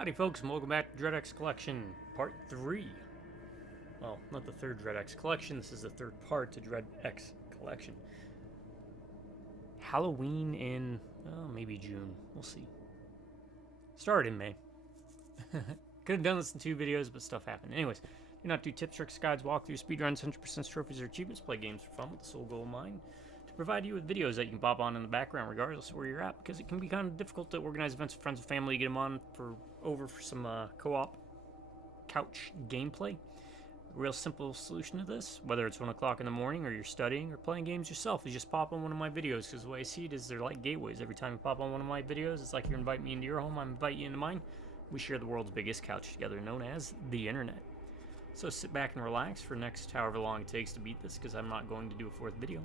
Howdy folks, and welcome back to Dread X Collection Part 3. Well, not the third Dread X Collection, this is the third part to Dread X Collection. Halloween in, maybe June, we'll see. Started in May. Could have done this in 2 videos, but stuff happened. Anyways, do not do tips, tricks, guides, walkthroughs, speedruns, 100% trophies, or achievements. Play games for fun with the sole goal of mine to provide you with videos that you can pop on in the background regardless of where you're at, because it can be kind of difficult to organize events with friends and family, get them on for some co-op couch gameplay. A real simple solution to this, whether it's 1 o'clock in the morning or you're studying or playing games yourself, is just pop on one of my videos, because the way I see it is they're like gateways. Every time you pop on one of my videos, it's like you're inviting me into your home, I'm inviting you into mine. We share the world's biggest couch together, known as the internet. So sit back and relax for next however long it takes to beat this, because I'm not going to do a 4th video.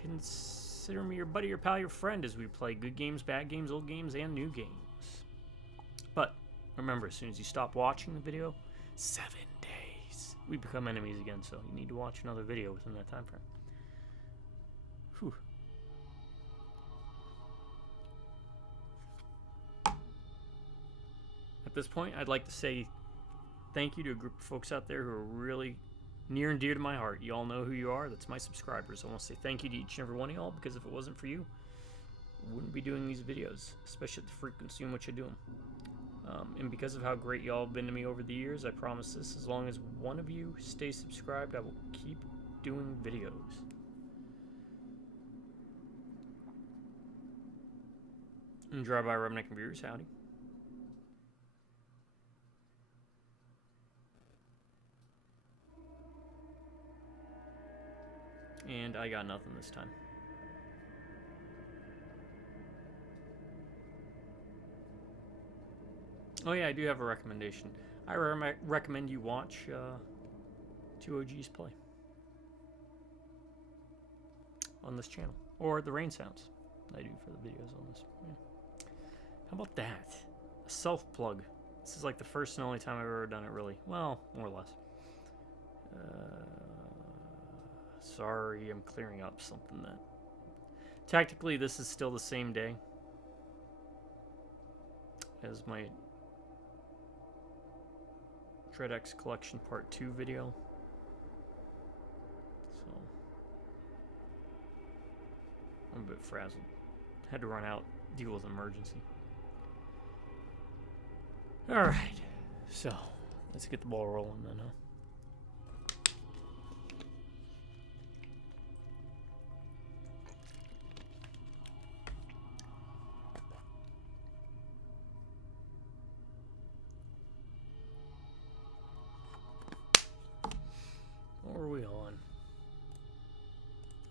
Consider me your buddy, your pal, your friend as we play good games, bad games, old games, and new games. But remember, as soon as you stop watching the video, 7 days, we become enemies again, so you need to watch another video within that time frame. Whew. At this point, I'd like to say thank you to a group of folks out there who are really near and dear to my heart. You all know who you are. That's my subscribers. I want to say thank you to each and every one of y'all, because if it wasn't for you, I wouldn't be doing these videos, especially at the frequency in which I do them. And because of how great y'all have been to me over the years, I promise this, as long as one of you stays subscribed, I will keep doing videos. And drive-by Rubberneck and Beers, howdy. And I got nothing this time. Oh yeah, I do have a recommendation. I recommend you watch 2 OGs play on this channel, or the rain sounds I do for the videos on this. Yeah. How about that? A self-plug. This is like the first and only time I've ever done it, really. Well, more or less. Sorry, I'm clearing up something that... Tactically, this is still the same day as my Dread X Collection Part 2 video. So, I'm a bit frazzled. Had to run out, deal with an emergency. Alright, so, let's get the ball rolling then, huh? What were we on?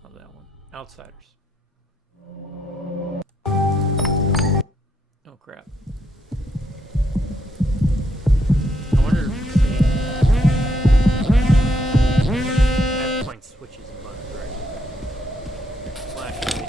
Oh, that one. Outsiders. Oh, crap. I wonder if I have to find switches and buttons, right? Flashlight.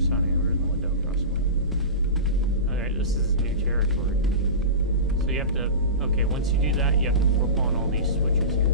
sounding over in the window across the way. Alright, this is new territory. So you have to... Okay, once you do that, you have to flip on all these switches here.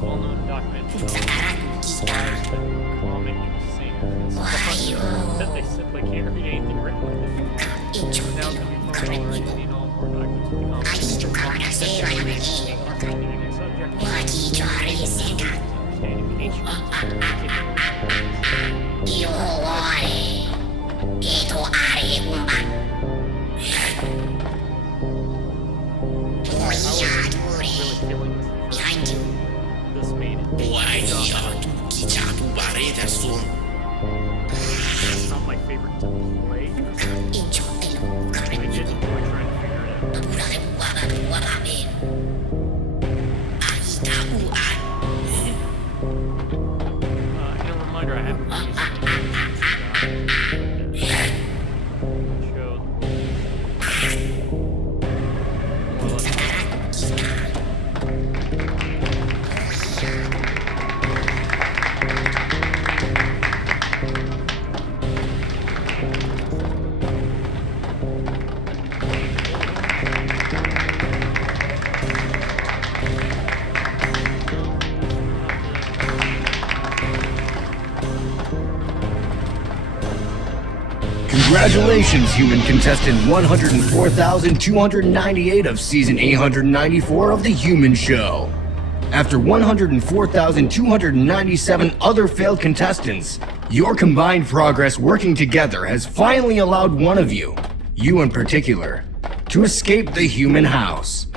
Well-known documentary comic that they said like can't read anything written with it. Now can be protocol writing all important documents to the comic understanding and subject understanding the nature this made it. It's not my favorite to play. I did enjoy trying to figure it out. And a reminder, I haven't used Congratulations, human contestant 104,298 of season 894 of The Human Show. After 104,297 other failed contestants, your combined progress working together has finally allowed one of you in particular, to escape the human house.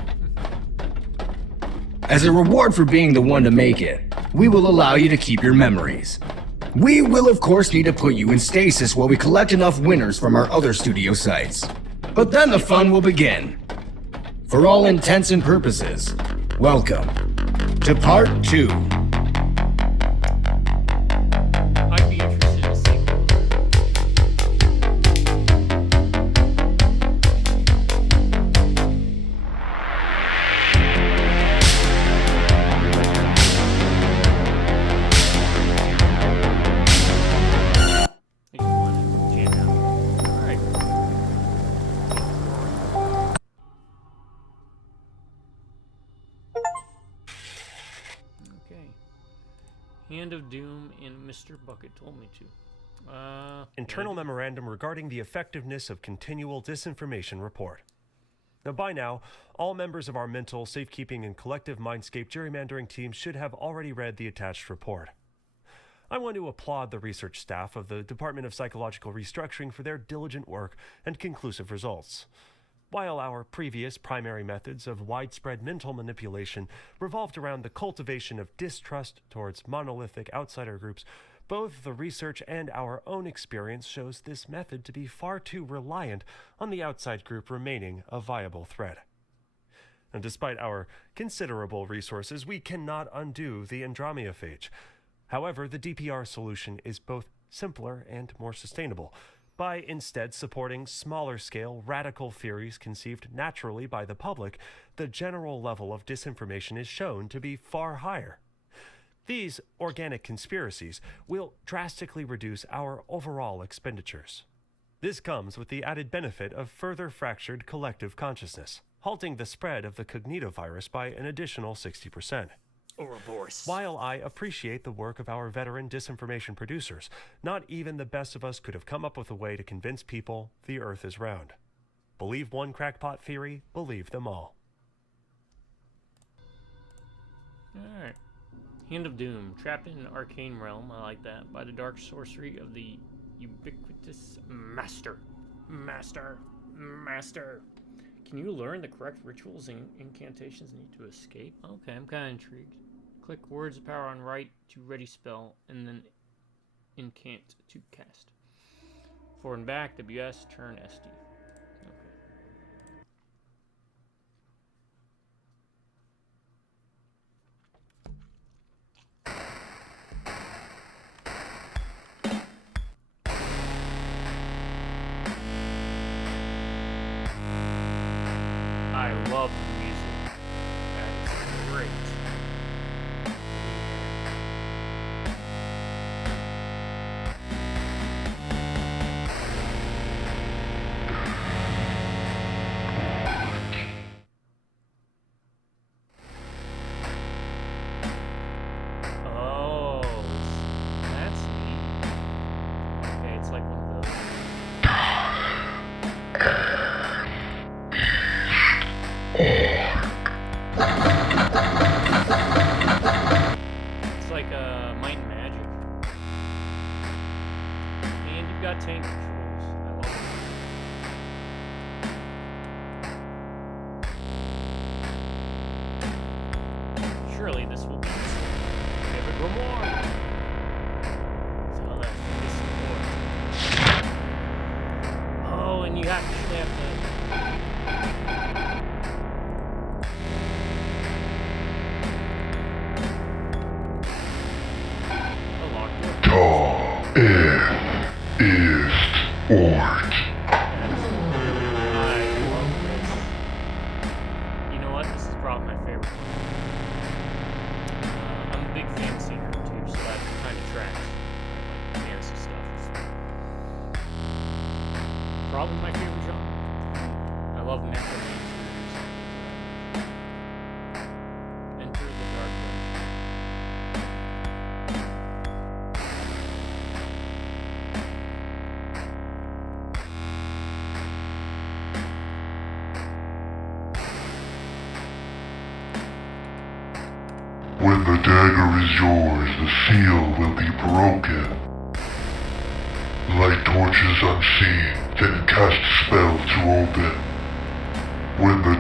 As a reward for being the one to make it, we will allow you to keep your memories. We will of course need to put you in stasis while we collect enough winners from our other studio sites. But then the fun will begin. For all intents and purposes, welcome to part 2. I'd be interested in seeing. Hand of Doom and Mr. Bucket told me to. Internal memorandum regarding the effectiveness of continual disinformation report. Now, by now, all members of our mental, safekeeping, and collective mindscape gerrymandering teams should have already read the attached report. I want to applaud the research staff of the Department of Psychological Restructuring for their diligent work and conclusive results. While our previous primary methods of widespread mental manipulation revolved around the cultivation of distrust towards monolithic outsider groups, both the research and our own experience shows this method to be far too reliant on the outside group remaining a viable threat. And despite our considerable resources, we cannot undo the Andromeophage. However, the DPR solution is both simpler and more sustainable, by instead supporting smaller-scale radical theories conceived naturally by the public. The general level of disinformation is shown to be far higher. These organic conspiracies will drastically reduce our overall expenditures. This comes with the added benefit of further fractured collective consciousness, halting the spread of the cognitovirus by an additional 60%. Ouroboros. While I appreciate the work of our veteran disinformation producers, not even the best of us could have come up with a way to convince people the Earth is round. Believe one crackpot theory, believe them all. Alright. Hand of Doom. Trapped in an arcane realm, I like that, by the dark sorcery of the ubiquitous Master. Can you learn the correct rituals and incantations needed to escape? Okay, I'm kind of intrigued. Click words of power on right to ready spell, and then incant to cast. Forward and back, WS, turn SD. I love the music. That is great. Oh, that's neat. Okay, it's like one of those. It's like Might and Magic. And you've got tank controls. I love it. Surely this will be David Grimoire. Tell that this board. Oh, and you actually have to. You know what? This is probably my favorite one. I'm a big fantasy nerd too, so that kind of tracks. I like fantasy stuff. It's probably my favorite genre. I love necromancers. Enter the Dark Dungeon. When the dagger is yours, the seal will be broken. Light torches unseen, then cast spell to open. When the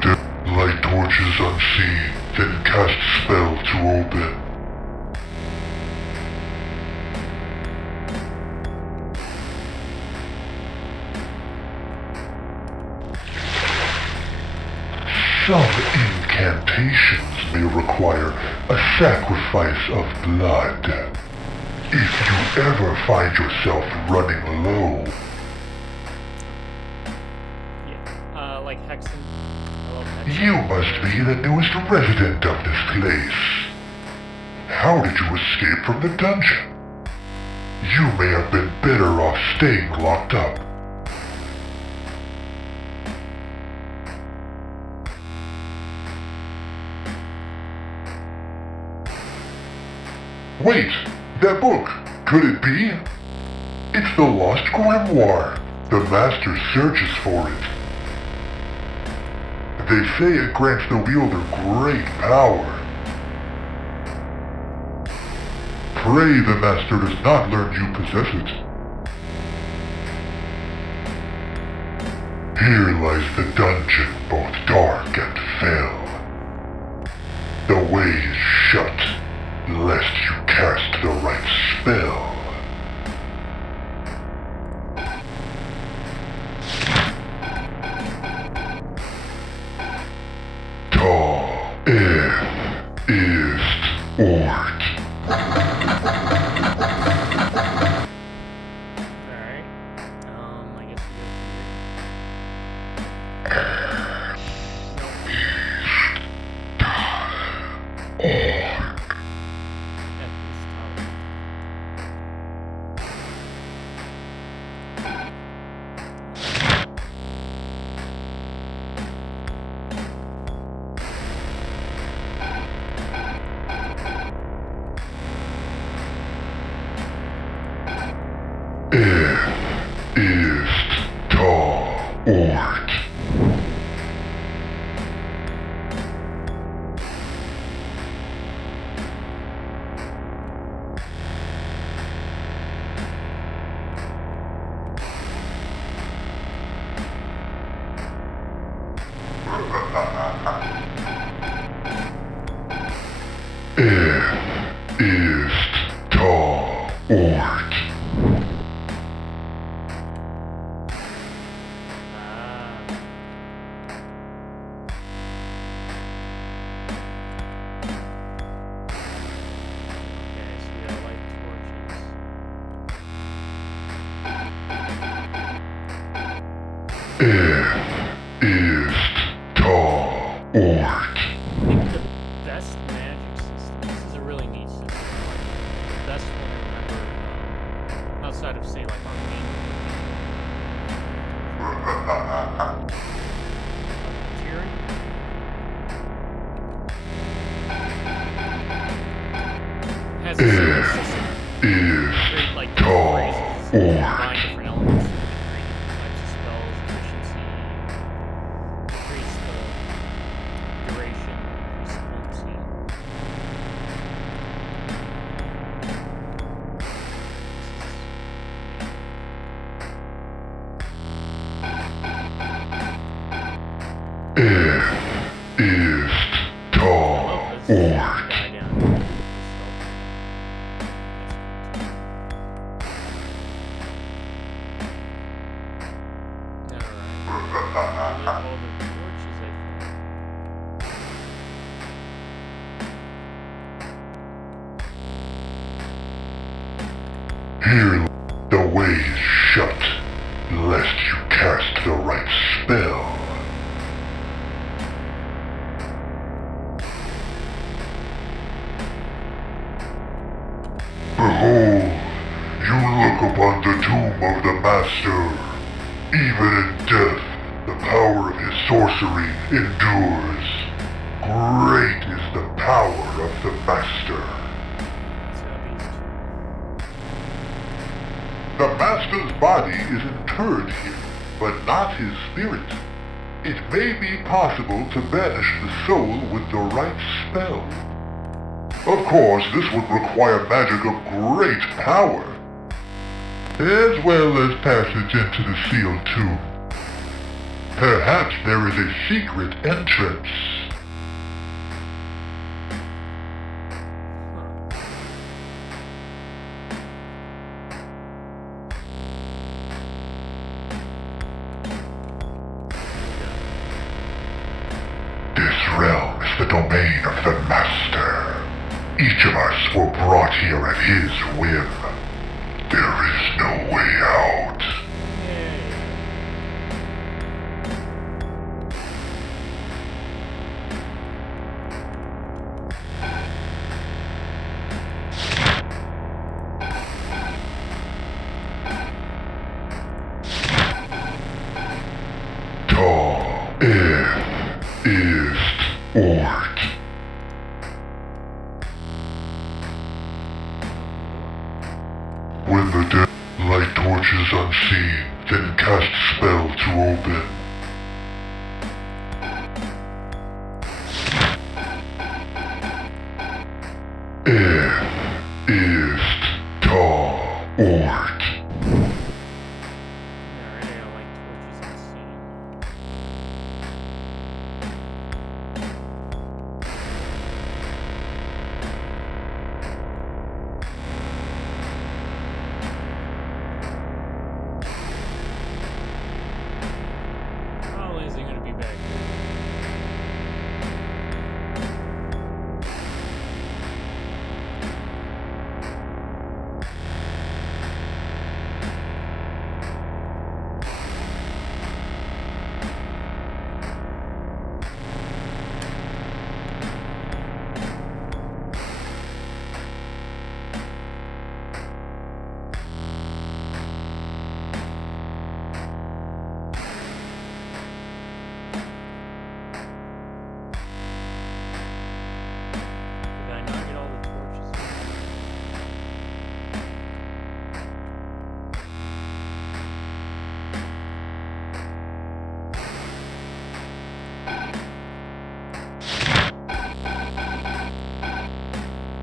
light torches unseen, then cast spell to open. Some incantations may require a sacrifice of blood. If you ever find yourself running low, yeah, like Hexen. I love Hexen. you must be the newest resident of this place. How did you escape from the dungeon? You may have been better off staying locked up. Wait, that book, could it be? It's the Lost Grimoire. The Master searches for it. They say it grants the wielder great power. Pray the Master does not learn you possess it. Here lies the dungeon, both dark and fell. The way is shut, lest you cast the right spell. Ta ist Ort. Alright. I guess we go through here. Ist ta Ort. Ist ta Ort. Ist ta Ort. The best magic system. This is a really neat system. The best one I remember, outside of say like Arcane. Tyranny? Has a similar system. Ist Great like ta phrases, Ort. combine different elements to create different types of spells, efficiency, increase the duration, increase the potency. Ist ta I love this Ort. guy down here. Alright. All the torches, I think. Here, the way is shut, lest you cast the right spell. Behold, you look upon the tomb of the Master. Even in death, the power of his sorcery endures. Great is the power of the Master. The Master's body is interred here, but not his spirit. It may be possible to banish the soul with the right spell. Of course, this would require magic of great power, as well as passage into the sealed tomb. Perhaps there is a secret entrance. This realm is the domain of the Master. Each of us were brought here at his whim. There is no way out. Ort. When the dead light torches unseen, then cast spell to open. Ist ta ort. Alright, I got like torches unseen. Probably isn't gonna be back here. Did I not get all the torches?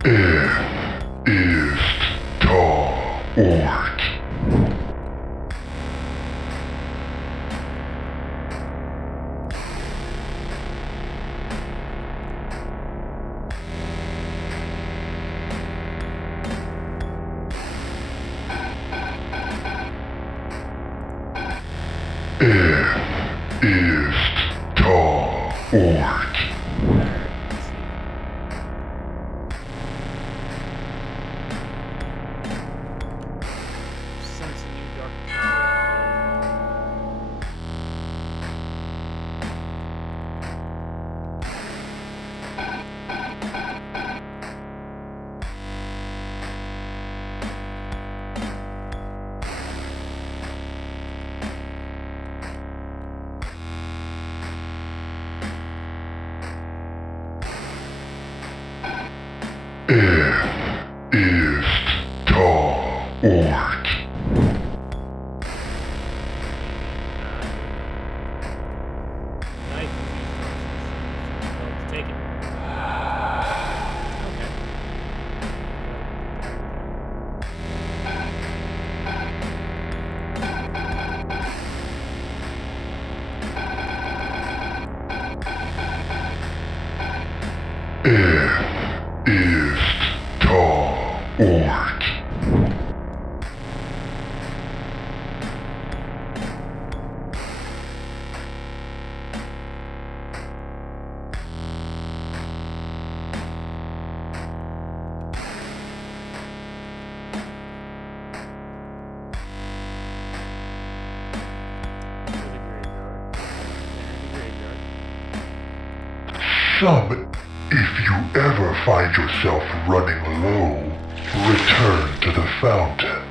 Ist ta ort. Ist ta ort. Sense a new dark power. Ist ta ort. Knife infused torches. Well, take it. Okay. Ist ta ort. To the graveyard. Yeah, the graveyard. Some, if you ever find yourself running low, return to the fountain.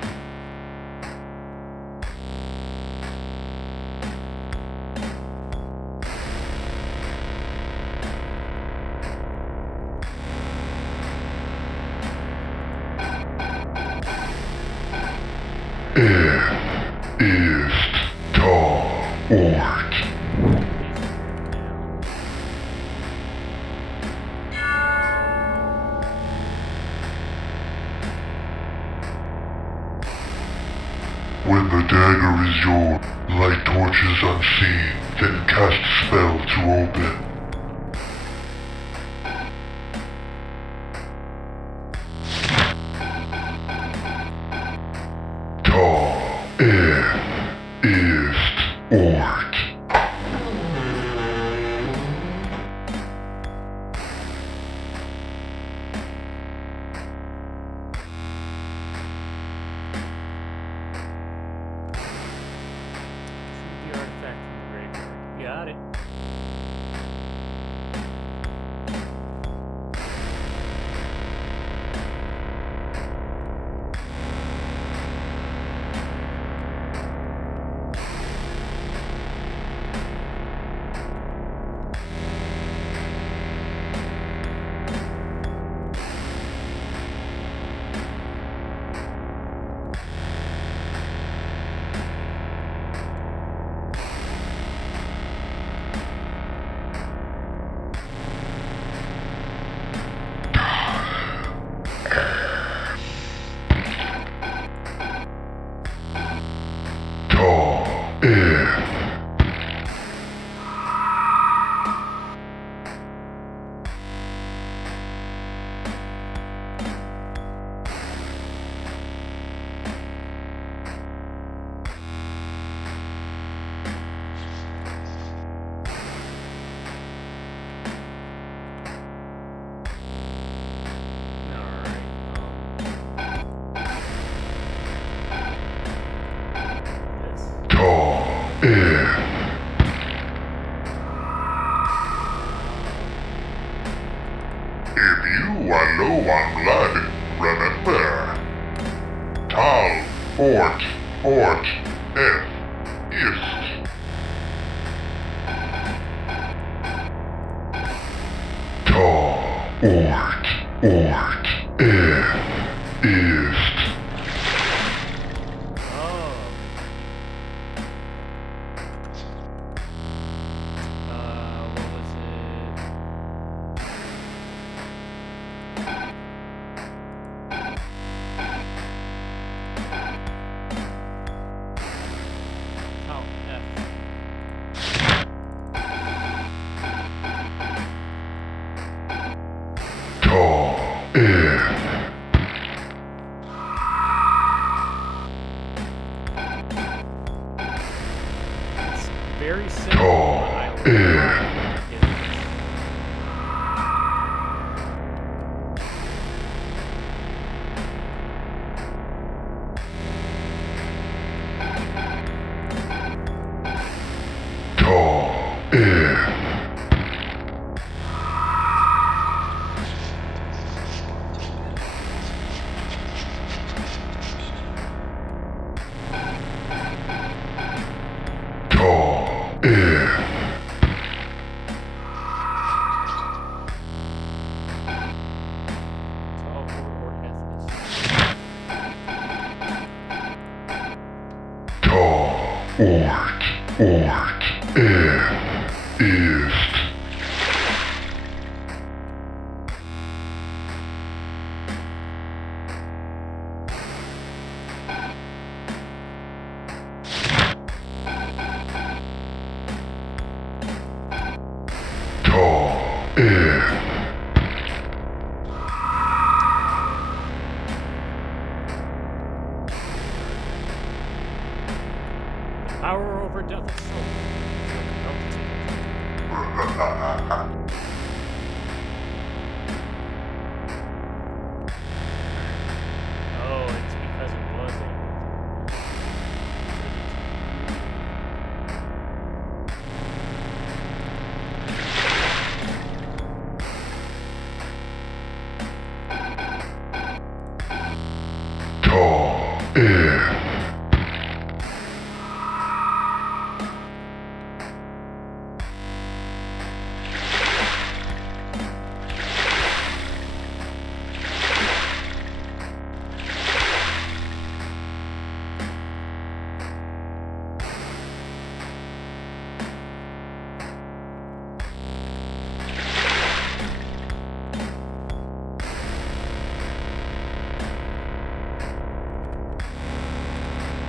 Ist ta ort. The dagger is yours. Light torches unseen, then cast spell to open. Ta ist Ort. The artifact from the graveyard. Got it. If you are low on blood, remember. Tal, Ort, F, Ist. Ta, Ort, F, Ist. What was it? Oh, F. Ta, It's very simple. but I don't know how to get this. Ort, Ist. Power over death itself. Oh, it's because it wasn't.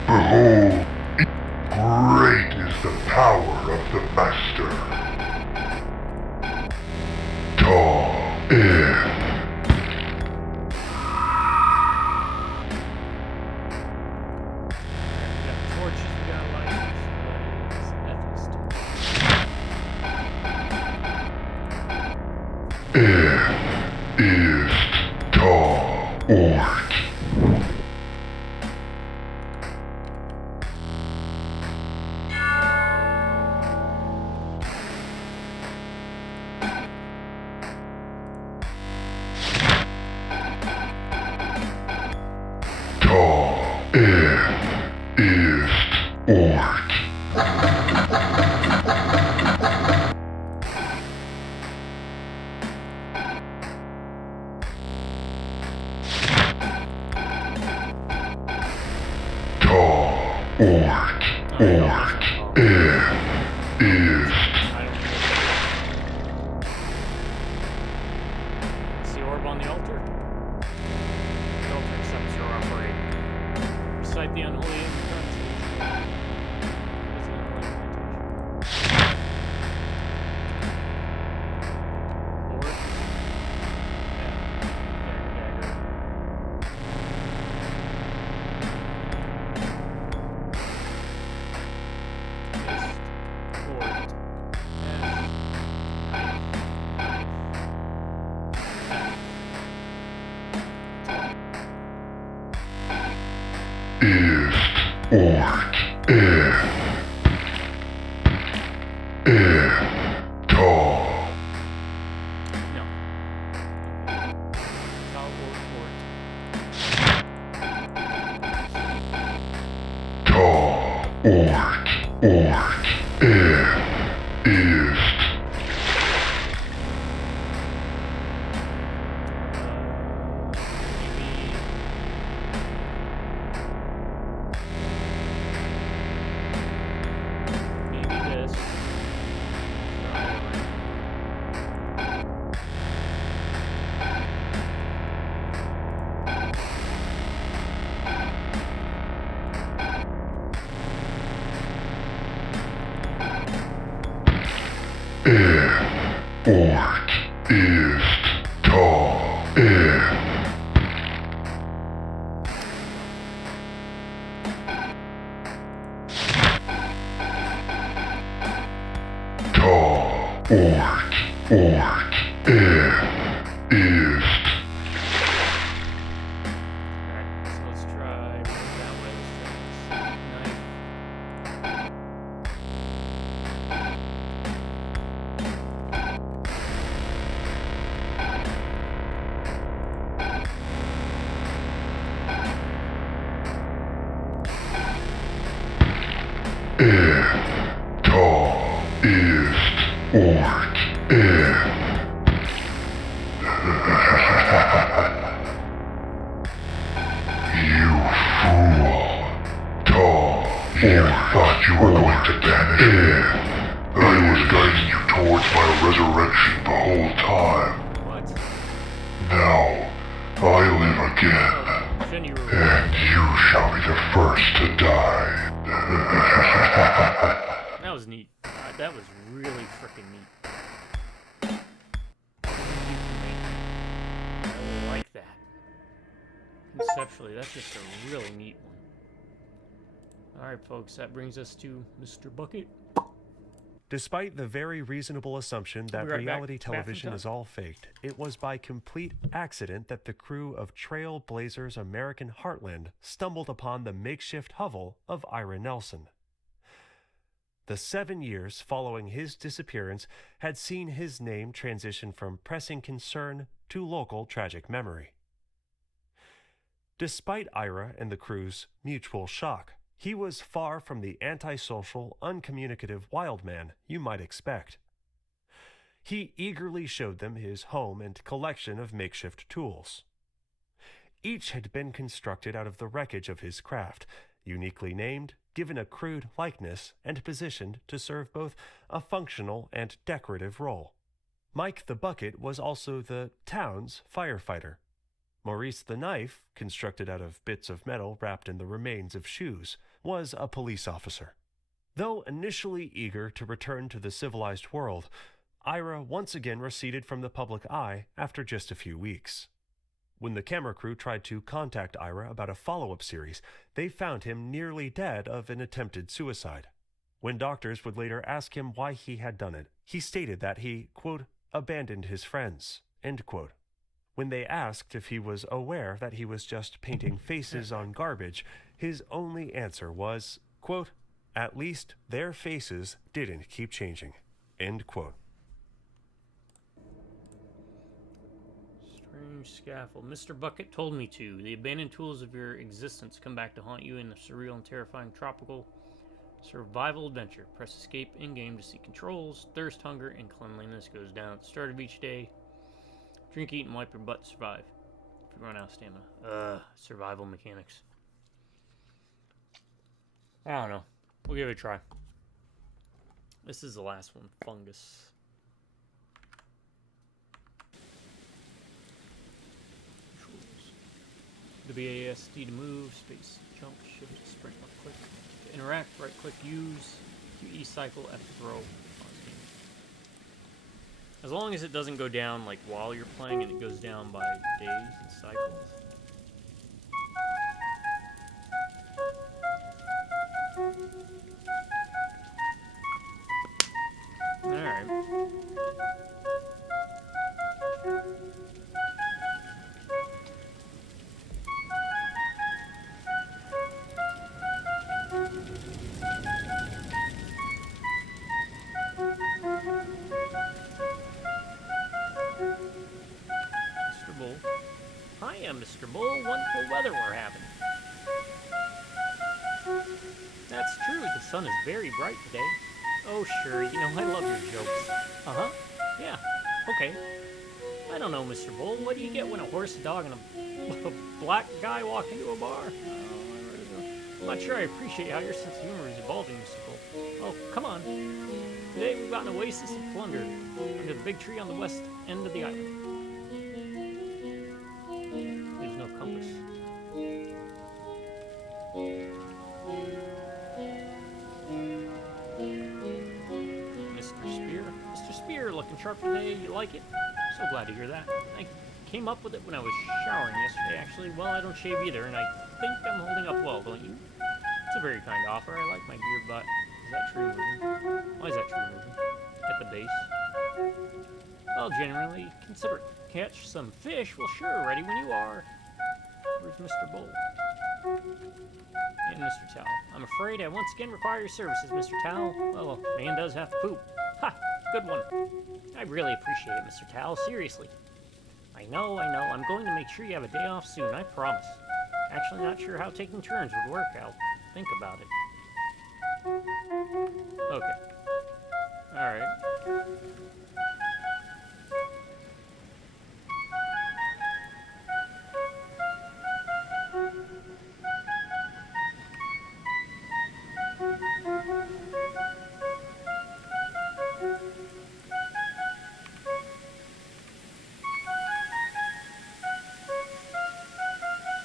Behold power of the Master. Ta in. We got torches, we got lighters. Is ta ort. Is ort. It's the orb on the altar. The altar accepts your offering. Recite the unholy incantation. Orb. Dagger. Alright, so let's try that way. You thought you were going to banish me. I was guiding you towards my resurrection the whole time. What? Now, I live again, Shouldn't you and you shall be the first to die. That was neat. That was really freaking neat. I like that. Conceptually, that's just a really neat one. Alright, folks, that brings us to Mr. Bucket. Despite the very reasonable assumption that We'll be right back. reality television Bathroom is all faked, it was by complete accident that the crew of Trailblazers American Heartland stumbled upon the makeshift hovel of Ira Nelson. The 7 years following his disappearance had seen his name transition from pressing concern to local tragic memory. Despite Ira and the crew's mutual shock, he was far from the antisocial, uncommunicative wild man you might expect. He eagerly showed them his home and collection of makeshift tools. Each had been constructed out of the wreckage of his craft, uniquely named, given a crude likeness, and positioned to serve both a functional and decorative role. Mike the Bucket was also the town's firefighter. Maurice the Knife, constructed out of bits of metal wrapped in the remains of shoes, was a police officer. Though initially eager to return to the civilized world, Ira once again receded from the public eye after just a few weeks. When the camera crew tried to contact Ira about a follow-up series, they found him nearly dead of an attempted suicide. When doctors would later ask him why he had done it, he stated that he, quote, abandoned his friends, end quote. When they asked if he was aware that he was just painting faces on garbage, his only answer was, quote, at least their faces didn't keep changing, end quote. Strange scaffold. Mr. Bucket told me to. The abandoned tools of your existence come back to haunt you in a surreal and terrifying tropical survival adventure. Press escape in-game to see controls. Thirst, hunger, and cleanliness goes down at the start of each day. Drink, eat, and wipe your butt to survive. If you run out of stamina. Survival mechanics. I don't know. We'll give it a try. This is the last one. Fungus. The B.A.D to move, space, jump, shift, sprint, left click. To interact, right click, use, QE cycle, F throw. As long as it doesn't go down like while you're playing and it goes down by days and cycles. Alright. Mr. Bull. Hiya, Mr. Bull. Wonderful weather we're having. That's true. The sun is very bright today. Oh, sure. You know, I love your jokes. Uh-huh. Yeah. Okay. I don't know, Mr. Bull. What do you get when a horse, a dog, and a black guy walk into a bar? I'm not sure I appreciate how your sense of humor is evolving, Mr. Bull. Oh, come on. Today we've got an oasis of plunder under the big tree on the west end of the island. There's no compass. Mr. Spear, looking sharp today. You like it? So glad to hear that. I came up with it when I was showering yesterday, actually. Well, I don't shave either, and I think I'm holding up well, don't you? It's a very kind offer. I like my beard, but is that tree moving? Why is that tree moving? At the base? Well, generally, consider it. Catch some fish? Well, sure, ready when you are. Where's Mr. Bull? And Mr. Towel. I'm afraid I once again require your services, Mr. Towel. Well, a man does have to poop. Ha! Good one. I really appreciate it, Mr. Towel. Seriously. I know. I'm going to make sure you have a day off soon, I promise. Actually, not sure how taking turns would work. I'll think about it. Okay. Alright.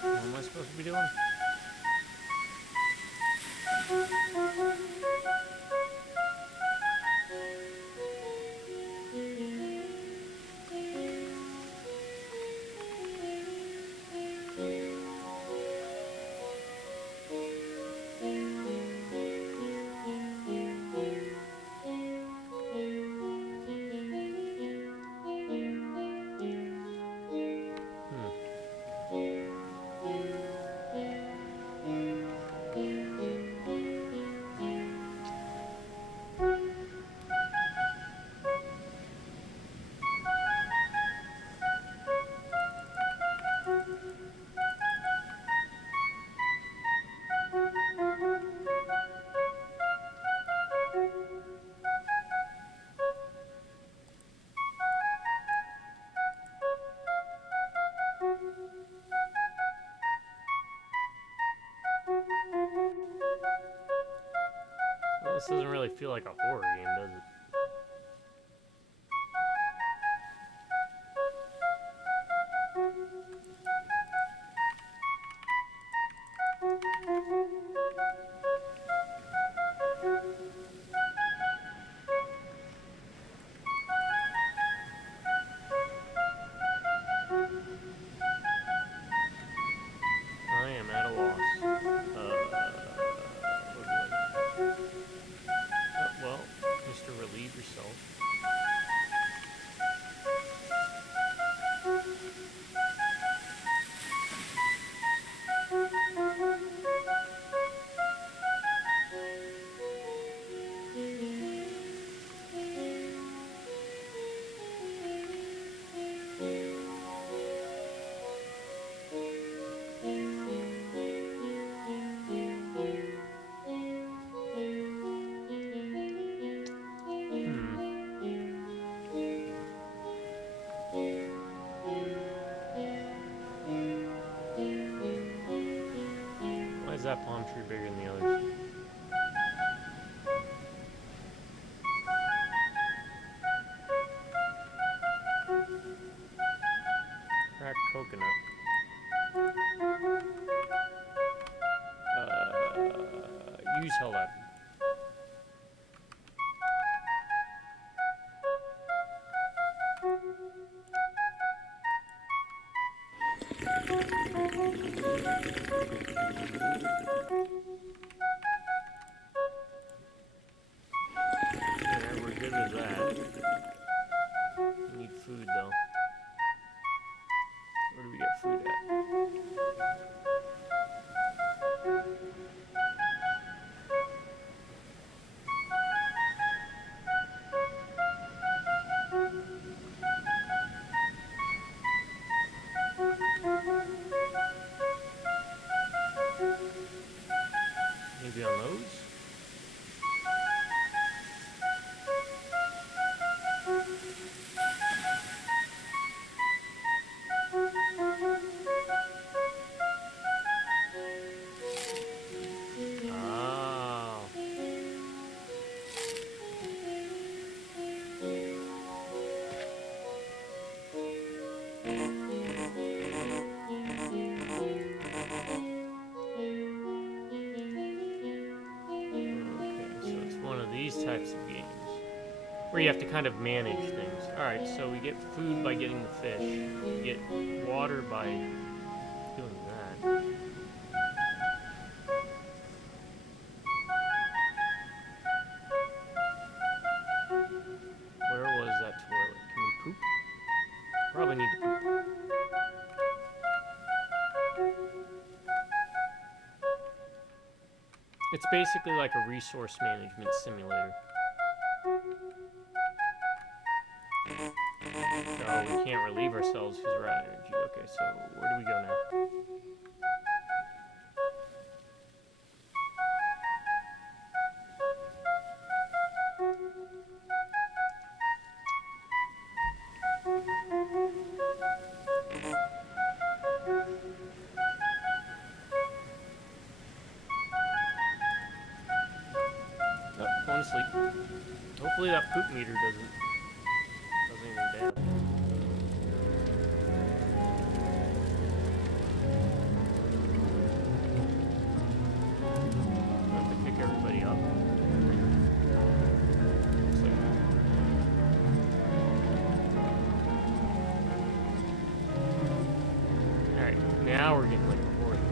What am I supposed to be doing? Well, this doesn't really feel like a horror game, does it? palm tree bigger than the others. Cracked coconut. Use hell up. We're good with that. We need food though. Where do we get food at? Maybe on those? Oh. Okay, so it's one of these types of games where you have to kind of manage things. Alright, so we get food by getting the fish. We get water by doing that. Where was that toilet? Can we poop? Probably need to poop. It's basically like a resource management simulator. So we can't relieve ourselves because we're out of energy. Okay, so where do we go now? Oh, going to sleep. Hopefully that poop meter doesn't anything bad. I have to pick everybody up. Looks like alright, now we're getting like recording.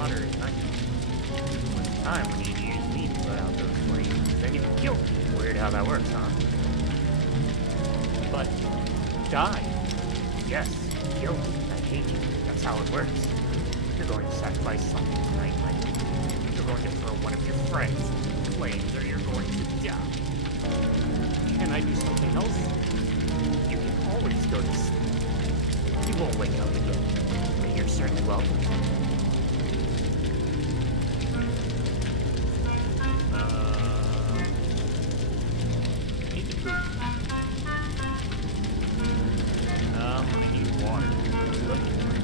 water at night. One time when you use me to put out those flames, then you kill me. Weird how that works, huh? But die. Yes, kill me. I hate you. That's how it works. You're going to sacrifice something tonight, like you're going to throw one of your friends into the flames, or you're going to die. Can I do something else? You can always go to sleep. You won't wake up again, but you're certainly welcome. Need to poop. I need water. Looking for it.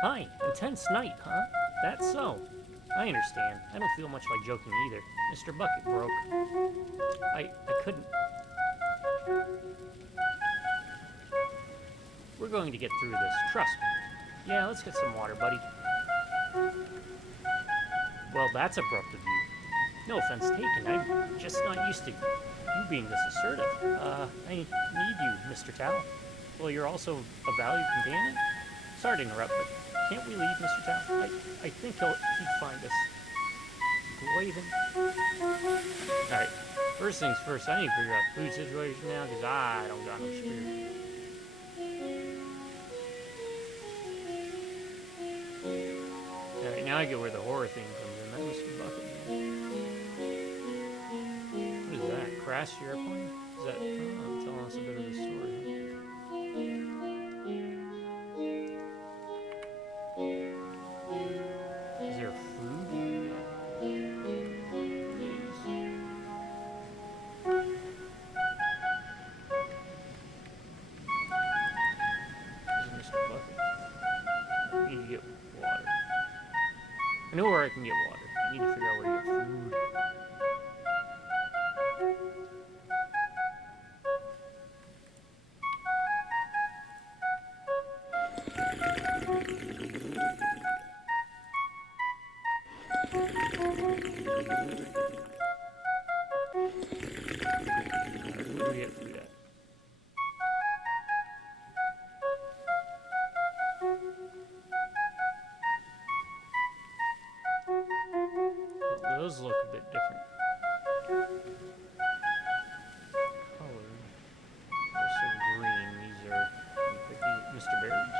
Hi, intense night, huh? That's so. I understand. I don't feel much like joking either. Mr. Bucket broke. I couldn't. We're going to get through this, trust me. Yeah, let's get some water, buddy. Well, that's abrupt of you. No offense taken, I'm just not used to you being this assertive. I need you, Mr. Tao. Well, you're also a valued companion? Sorry to interrupt, but can't we leave, Mr. Tao? I think he'd find us. Waving. Alright, first things first, I need to figure out the food situation now, because I don't got no spirit. Alright, now I get where the horror thing comes in. That Mr. Bucket, man. What is that? Crash the airplane? Is that telling us a bit of the story? Is there food? Please. This is Mr. Bucket. I need to get water. I know where I can get water. I need to figure out where to get food. Where do we get food at? Well, those look a bit different. Color. Those are green. These are Mr. Berries.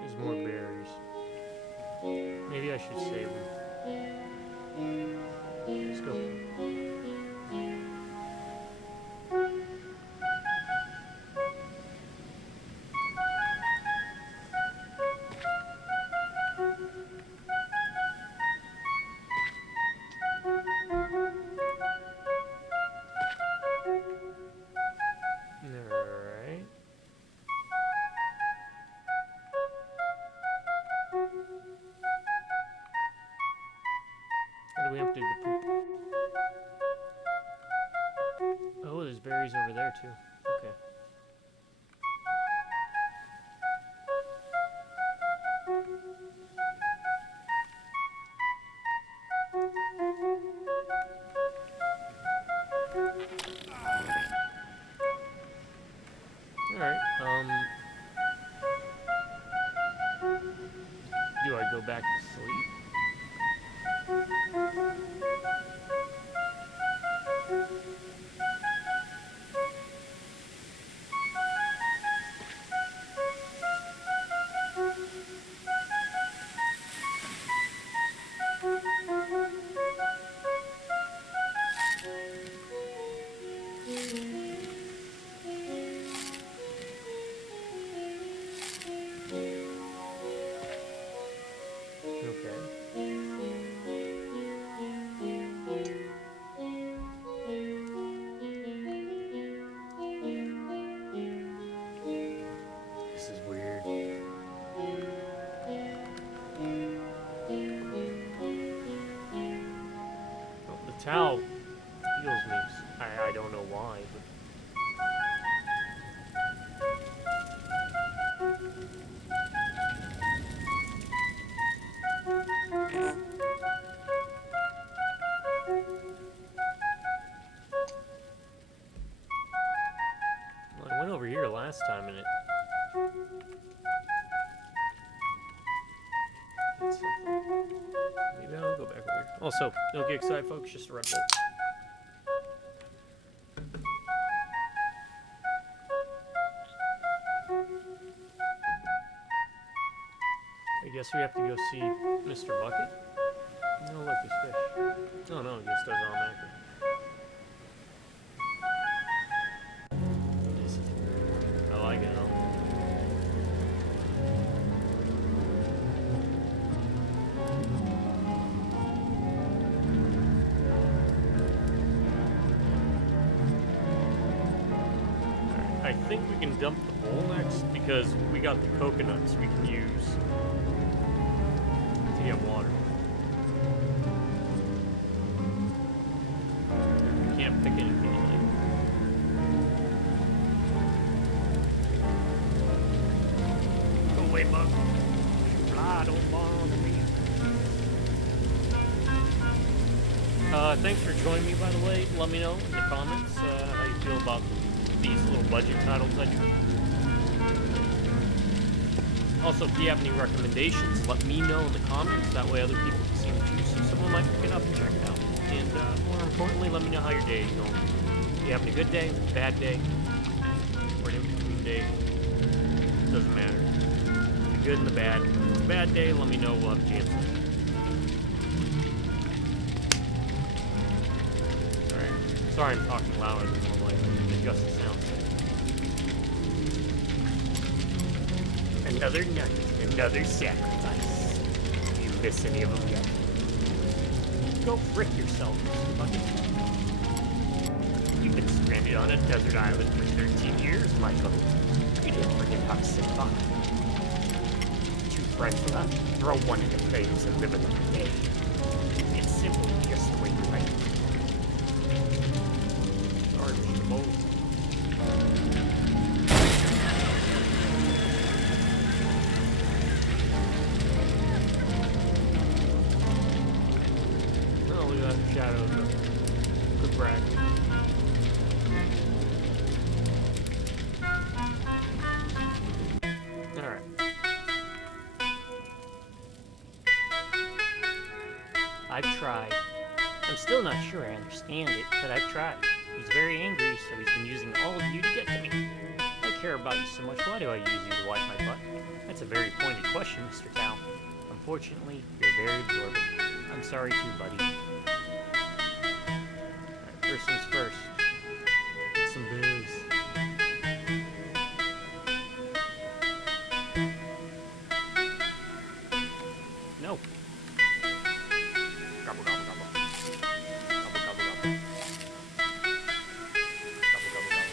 There's more berries. Maybe I should save them. Let's go. Alright. What do we have to do to poop? Oh, there's berries over there too. Okay. Alright, do I go back to sleep? lively. Well, I went over here last time and it... did something. Maybe I'll go back over here. Also, don't get excited, folks. Just a Red Bull. I guess we have to go see Mr. Bucket. No, look, there's fish. Oh no, it just does automatically. This is weird. I like it though. Alright, I think we can dump the bowl next because we got the coconuts we can use to get water. We can't pick anything in here. Go away, bug. Fly, don't bother me. Thanks for joining me, by the way. Let me know in the comments how you feel about these little budget titles I do. Also, if you have any recommendations, let me know in the comments. That way other people can see them too, so someone might pick it up and check it out. And more importantly, let me know how your day is going. If you having a good day, bad day, or an in-between day, doesn't matter. The good and the bad. If it's a bad day, let me know. We'll have a chance. Alright. Sorry I'm talking louder than normal. I can adjust the sound. Another nut, another sacrifice. You miss any of them yet? Go frick yourself, Mr. Bucket. You've been stranded on a desert island for 13 years, Michael. You didn't forget how to survive. 2 friends left. Throw one in the flames and live another day. It's simply just the way you like it. Sorry, Mr. Bowl. Shadow, good brag. Alright. I've tried. I'm still not sure I understand it, but I've tried. He's very angry, so he's been using all of you to get to me. I care about you so much, why do I use you to wipe my butt? That's a very pointed question, Mr. Tao. Unfortunately, you're very absorbent. I'm sorry too, buddy. First things first. Get some booze. No. Gobble, gobble, gobble. Gobble, gobble, gobble. Gobble, gobble, gobble.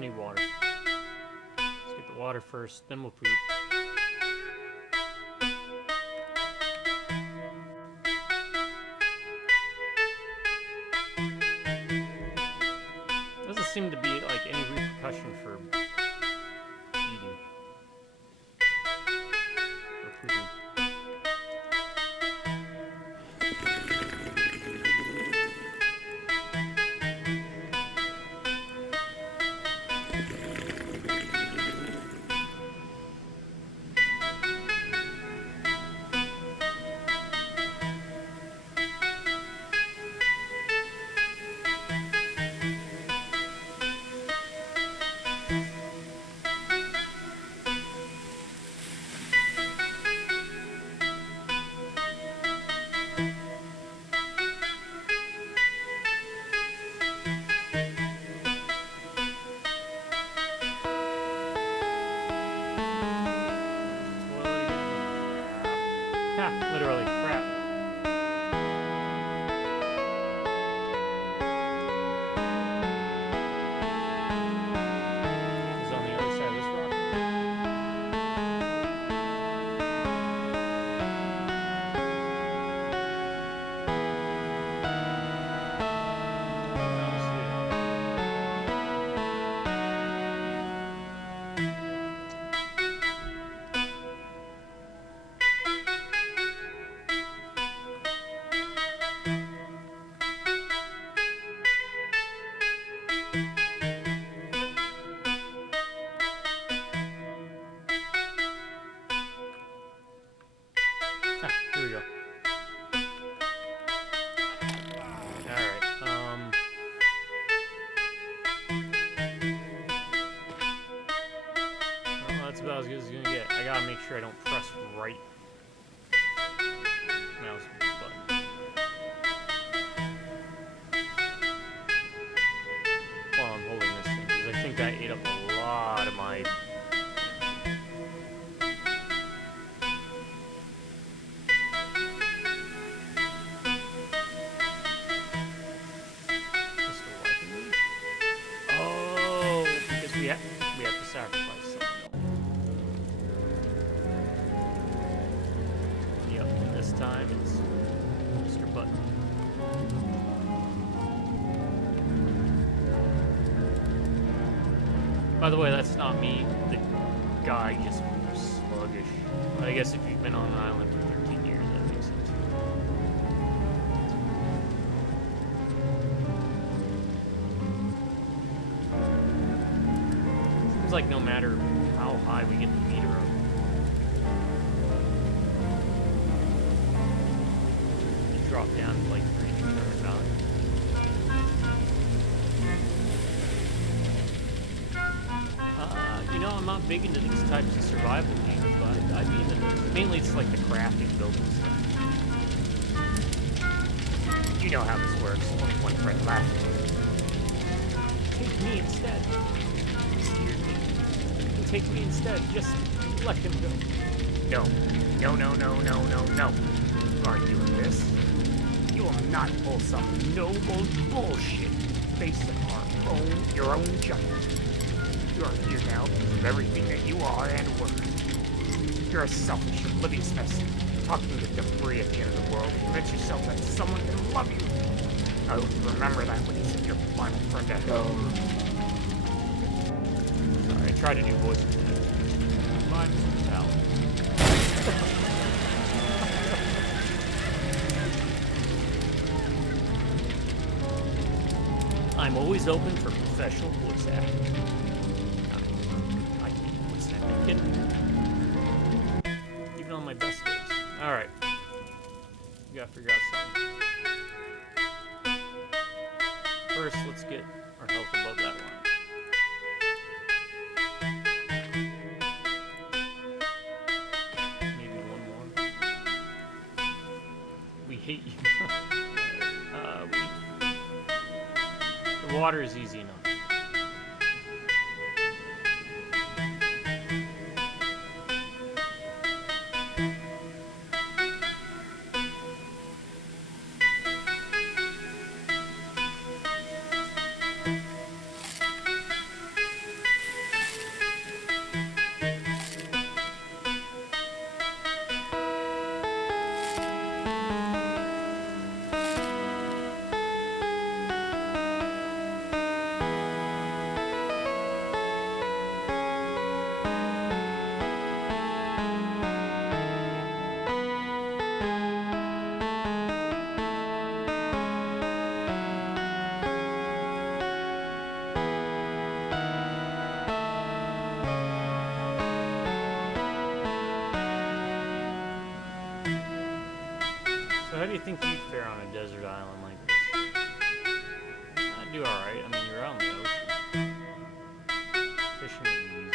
Need water. Let's get the water first, then we'll poop. Doesn't seem to be like any repercussion for eating or pooping. make sure I don't press right mouse button. While I'm holding this thing, because I think that ate up a lot of my... Oh, because we have to sacrifice something. Yep, and this time it's Mr. Button. By the way, that's not me. The guy just moves sluggish. I guess if you've been on an island for 13 years, that makes sense. Seems like no matter how high we get the meter up, you drop down to like 3 inches value. You know, I'm not big into these types of survival games, but I'd be into those. Mainly it's like the crafting, building stuff. You know how this works. Only one friend left. Take me instead. Excuse me. Take me instead. Just let him go. No. No, no, no, no, no, no. You aren't doing this. You will not pull some noble bullshit based on your own judgment. You are here now because of everything that you are and were. You're a selfish, oblivious mess, talking to debris at the end of the world. Convince yourself that someone can love you. I hope you remember that when you send your final friend to hell. Sorry, I tried to do voices. Bye, Mr. Pal. I'm always open for professional voice acting. I can't voice act, kid. Even on my best days. Alright. We gotta figure out something. First, let's get our health above that line. Maybe one more. We hate you. The water is easy enough. So how do you think you'd fare on a desert island like this? I'd do alright. I mean, you're out in the ocean. Fishing would be easy.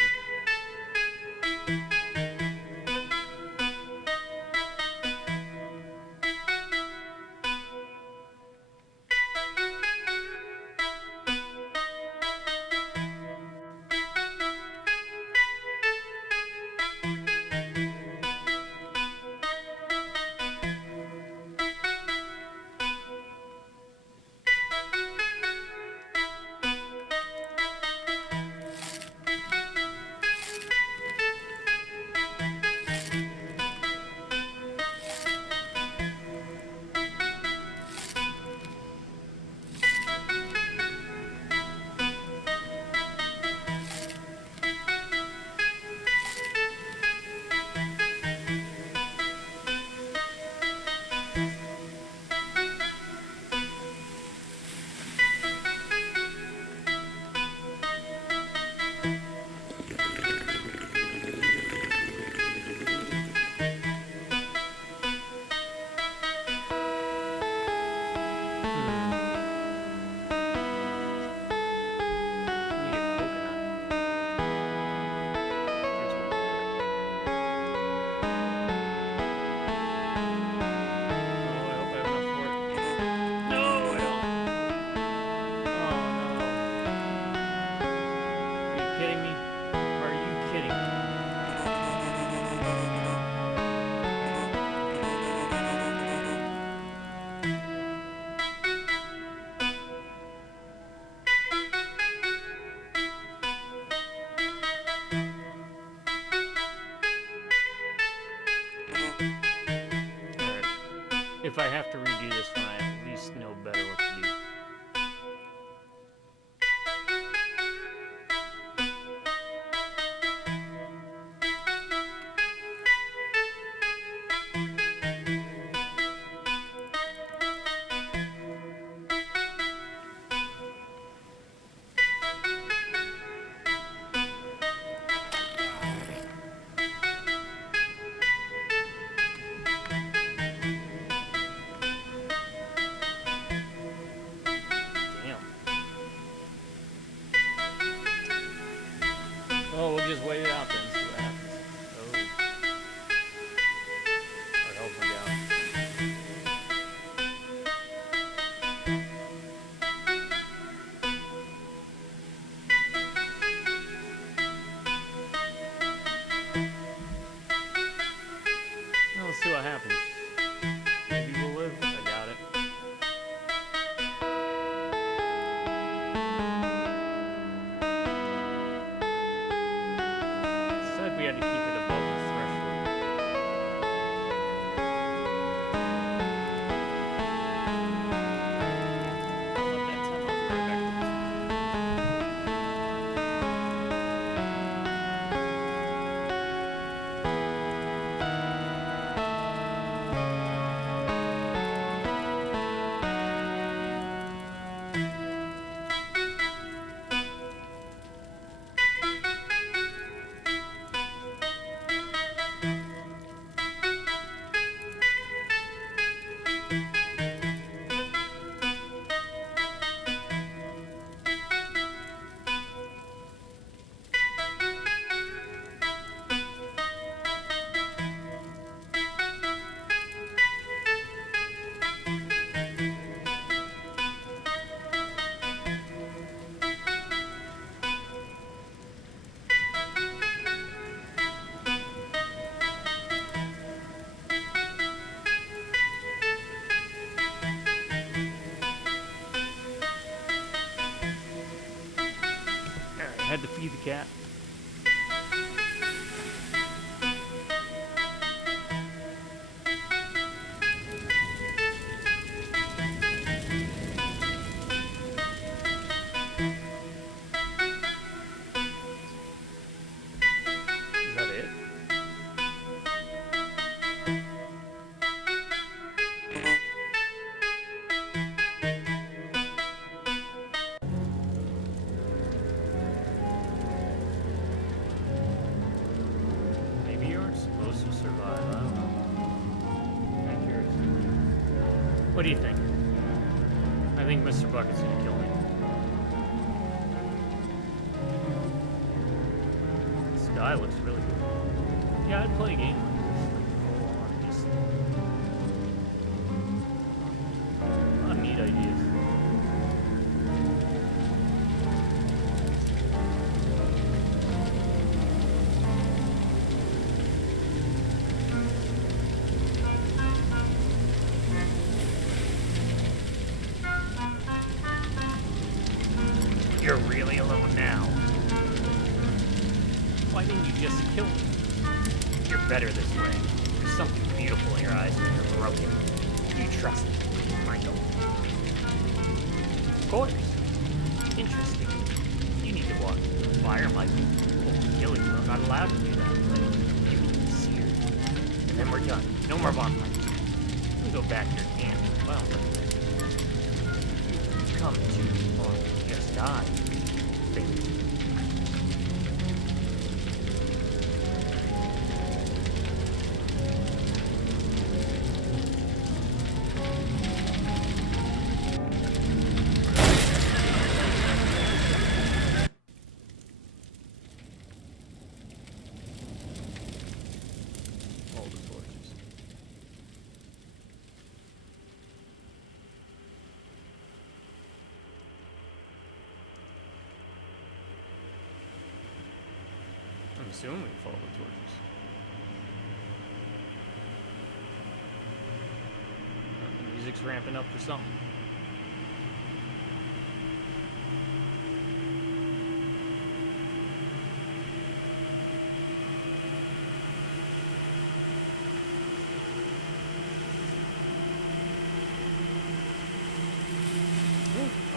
if I have to redo this one, I at least know better what to do. Oh, we'll just wait it out then, see what happens. Oh. Our health went down. Well, let's see what happens. Maybe we'll live. I doubt it. Said we had to keep it above the threshold. I'll let that time. I'll be right back. Alright, had to feed the cat. Is that it? Maybe you aren't supposed to survive. I don't know. I'm curious. What do you think? I think Mr. Bucket's gonna kill me. The sky looks really good. Yeah, I'd play a game like this, like full on, just a lot of neat ideas. You're really alone now. Why didn't you just kill me? You're better this way. There's something beautiful in your eyes when you're broken. You trust me, Michael? Of course. Interesting. You need to walk through the fire, Michael. We'll kill you. I'm not allowed to do that. You can be seared. And then we're done. No more bonfires. We go back to your camp. Well, you've come too far to just die. Baby. All the torches. I'm assuming we follow the torches. The music's ramping up for something.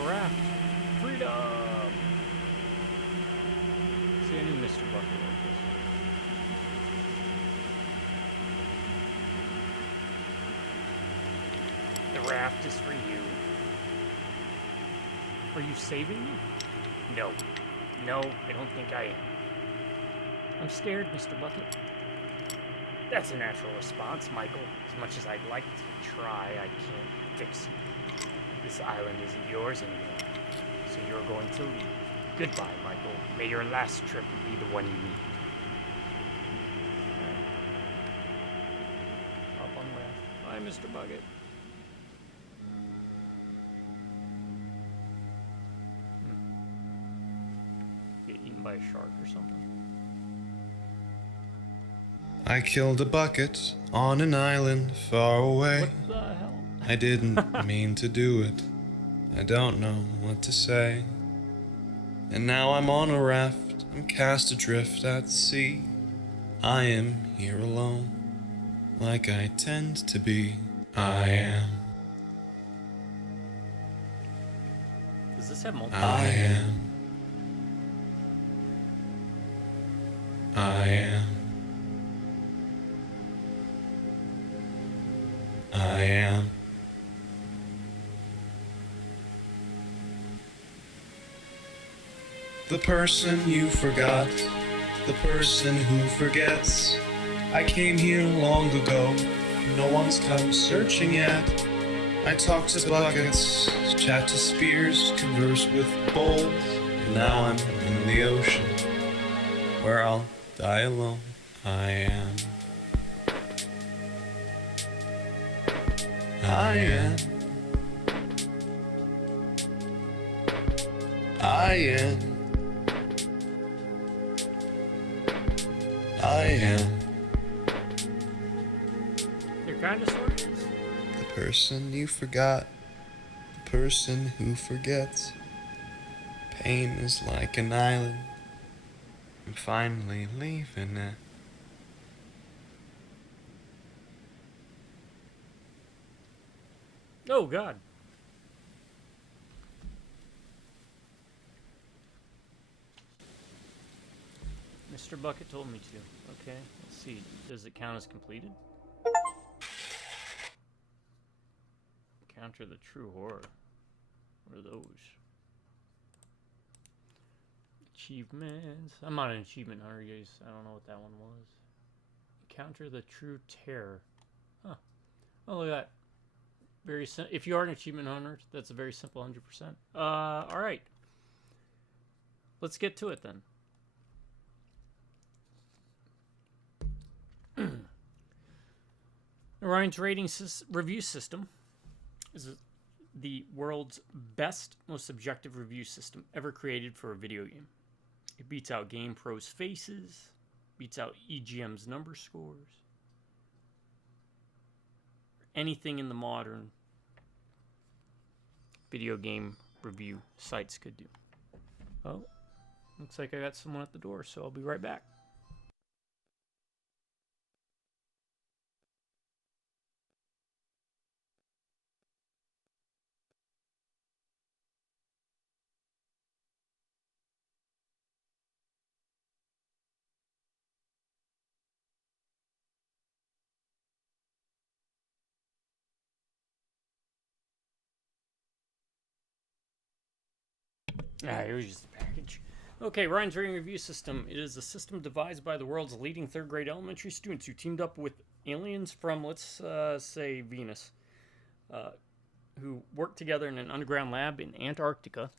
a raft. Freedom! See, I knew Mr. Bucket like this. The raft is for you. Are you saving me? No. No, I don't think I am. I'm scared, Mr. Bucket. That's a natural response, Michael. As much as I'd like to try, I can't fix you. This island isn't yours anymore, so you're going to leave. Goodbye, Michael. May your last trip be the one you need. Up on the raft. Bye, Mr. Bucket. Get eaten by a shark or something. I killed a bucket on an island far away. What the hell? I didn't mean to do it. I don't know what to say. And now I'm on a raft. I'm cast adrift at sea. I am here alone, like I tend to be. I am. Does this have multiple? I am. I am. I am. The person you forgot, the person who forgets. I came here long ago, no one's come searching yet. I talk to buckets, chat to spears, converse with bowls, and now I'm in the ocean, where I'll die alone. I am. I am. I am. I am. You're kind of sort of. The person you forgot. The person who forgets. Pain is like an island. I'm finally leaving it. Oh, God. Mr. Bucket told me to. Okay, let's see. Does it count as completed? Counter the true horror. What are those? Achievements. I'm not an achievement hunter, guys. I don't know what that one was. Counter the true terror. Huh. Oh, look at that. Very if you are an achievement hunter, that's a very simple 100%. All right. Let's get to it then. Orion's rating review system is the world's best, most objective review system ever created for a video game. It beats out GamePro's Faces, beats out EGM's number scores, anything in the modern video game review sites could do. Oh, looks like I got someone at the door, so I'll be right back. It was just a package. Okay, Ryan's rating review system. It is a system devised by the world's leading third grade elementary students who teamed up with aliens from, let's say, Venus, who worked together in an underground lab in Antarctica,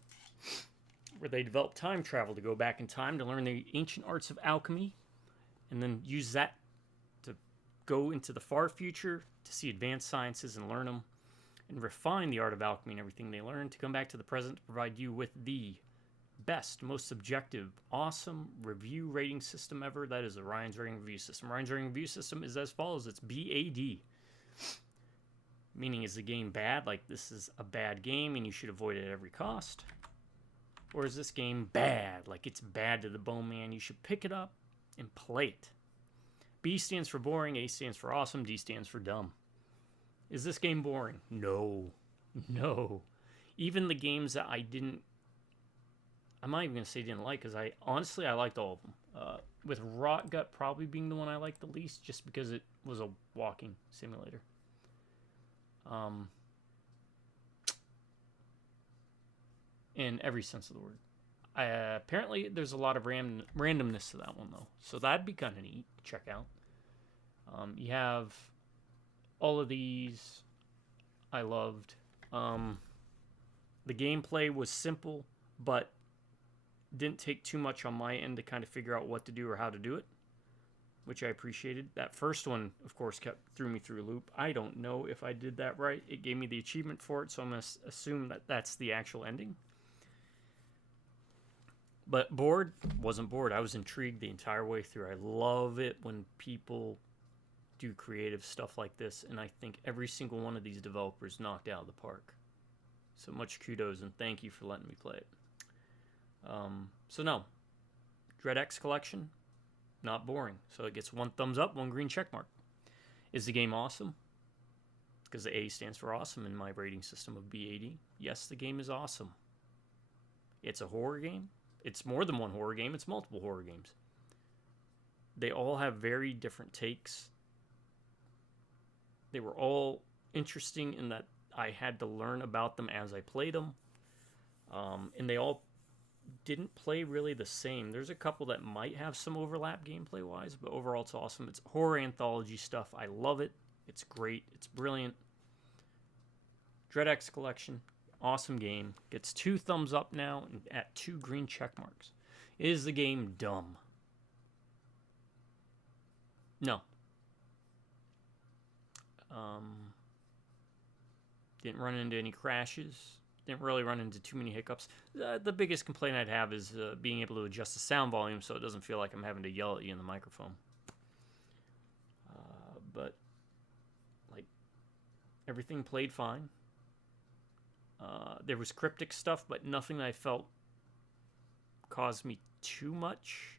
where they developed time travel to go back in time to learn the ancient arts of alchemy, and then use that to go into the far future to see advanced sciences and learn them, and refine the art of alchemy and everything they learned to come back to the present to provide you with the best, most subjective, awesome review rating system ever. That is the Ryan's rating review system. Ryan's rating review system is as follows. It's B.A.D. Meaning, is the game bad? Like, this is a bad game and you should avoid it at every cost? Or is this game bad? Like, it's bad to the bone, man. You should pick it up and play it. B stands for boring, A stands for awesome, D stands for dumb. Is this game boring? No. No. even the games that I'm not even gonna say didn't like, because I liked all of them. With Rot Gut probably being the one I liked the least, just because it was a walking simulator. In every sense of the word. Apparently, there's a lot of randomness to that one, though. So that'd be kind of neat to check out. You have all of these I loved. The gameplay was simple, but didn't take too much on my end to kind of figure out what to do or how to do it, which I appreciated. That first one, of course, threw me through a loop. I don't know if I did that right. It gave me the achievement for it, so I'm going to assume that that's the actual ending. But wasn't bored. I was intrigued the entire way through. I love it when people do creative stuff like this, and I think every single one of these developers knocked out of the park. So much kudos, and thank you for letting me play it. So no, Dread X Collection, not boring. So it gets 1 thumbs up, 1 green check mark. Is the game awesome? Because the A stands for awesome in my rating system of B.A.D. Yes, the game is awesome. It's a horror game. It's more than one horror game. It's multiple horror games. They all have very different takes. They were all interesting in that I had to learn about them as I played them. And they all didn't play really the same. There's a couple that might have some overlap gameplay-wise, but overall it's awesome. It's horror anthology stuff. I love it. It's great. It's brilliant. Dread X Collection, awesome game. Gets 2 thumbs up now and at 2 green check marks. Is the game dumb? No. Didn't run into any crashes. Didn't really run into too many hiccups. The biggest complaint I'd have is being able to adjust the sound volume so it doesn't feel like I'm having to yell at you in the microphone. But, like, everything played fine. There was cryptic stuff, but nothing that I felt caused me too much